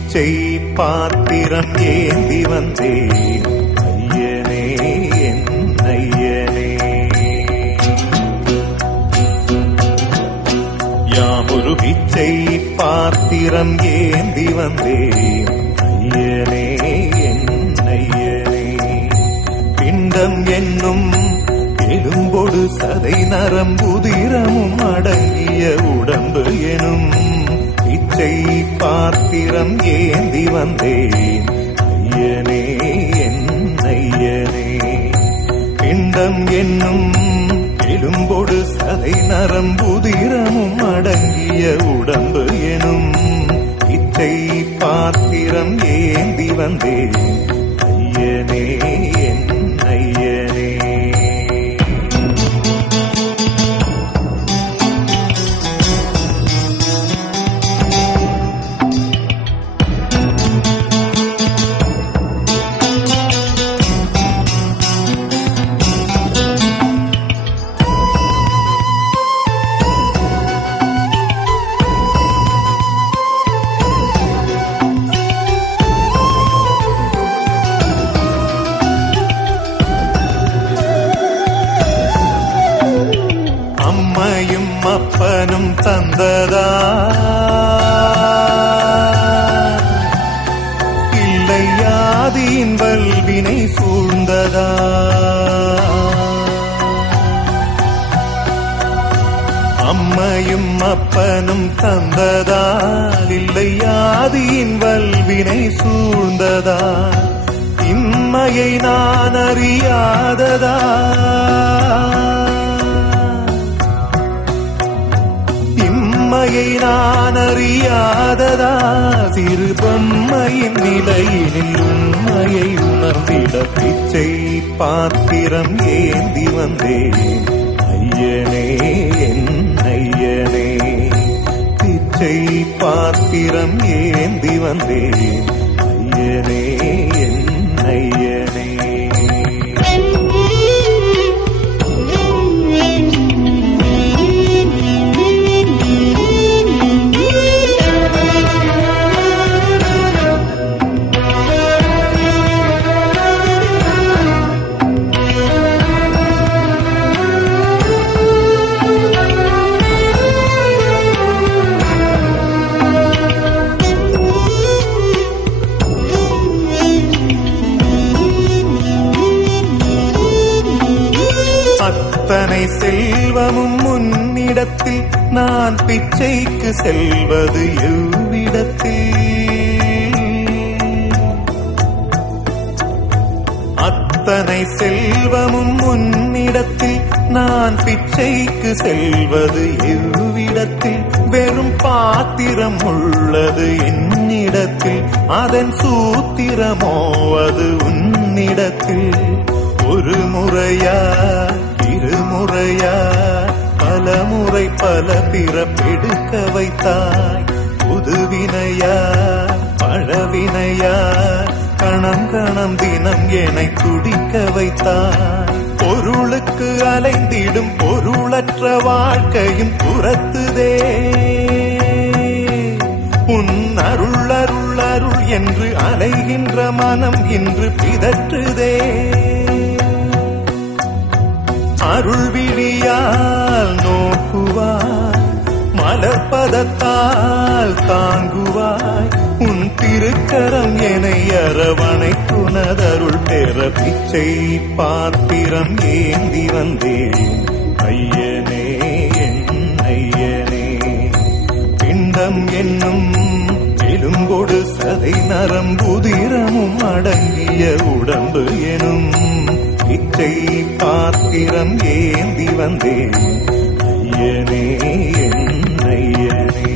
பிச்சை பாத்திரம் ஏந்தி வந்தேன் ஐயனே என் ஐயனே. யாமொரு பிச்சை பாத்திரம் ஏந்தி வந்தேன் ஐயனே என் ஐயனே. பிண்டம் என்னும் எலும்பொடு சதை நரம்புதிரமும் அடங்கிய உடம்பு எனும் பிச்சை பாத்திரம் ஏந்தி வந்தேன் ஐயனே என் ஐயனே. பிண்டம் என்னும் எலும்பொடு சதை நரம்புதிரமும் அடங்கிய உடம்பு எனும் பிச்சை பாத்திரம் ஏந்தி வந்தேன் ஐயனே என் ஐயனே. அம்மையும் அப்பனும் தந்ததா இல்லை ஆதியின் வல்வினை சூழ்ந்ததா. அம்மையும் அப்பனும் தந்ததா இல்லை ஆதியின் வல்வினை சூழ்ந்ததா. இம்மையை நான் அறியாததா உண்மையை நான் அறியாததா. சிறு பொம்மையின் நிலையினில் உண்மையை உணர்ந்திட பிச்சை பாத்திரம் ஏந்தி வந்தேன் ஐயனே என் ஐயனே. பிச்சை பாத்திரம் ஏந்தி வந்தேன் ஐயனே என் ஐயனே. அத்தனை செல்வமும் முன்னிடத்தில் நான் பிச்சைக்கு செல்வது எவ்விடத்தில். அத்தனை செல்வமும் முன்னிடத்தில் நான் பிச்சைக்கு செல்வது எவ்விடத்தில். வெறும் பாத்திரம் உள்ளது என்னிடத்தில், அதன் சூத்திரமோவது உன்னிடத்தில். ஒரு முறையா இருமுறையா பல முறை பல பிறப்பெடுக்க வைத்தாய். புதுவினையா பழவினையா கணம் கணம் தினம் என்னை துடிக்க வைத்தாய். பொருளுக்கு அலைந்திடும் பொருளற்ற வாழ்க்கையும் புறத்துதே. உன் அருள் அருள் அருள் என்று அலைகின்ற மனம் இன்று பிதற்றுதே. அருள் விழியால் நோக்குவாய், மலர்பதத்தால் தாங்குவாய். உன் திருக்கரம் என்னை அரவணைக்குனதருள் பெற பிச்சை பாத்திரம் ஏந்தி வந்தேன் ஐயனே என் ஐயனே. பிண்டம் என்னும் எலும்பொடு சதை நரம்புதிரமும் அடங்கிய உடம்பு எனும் பிச்சை பாத்திரம் ஏந்தி வந்தேன் ஐயனே என் ஐயனே.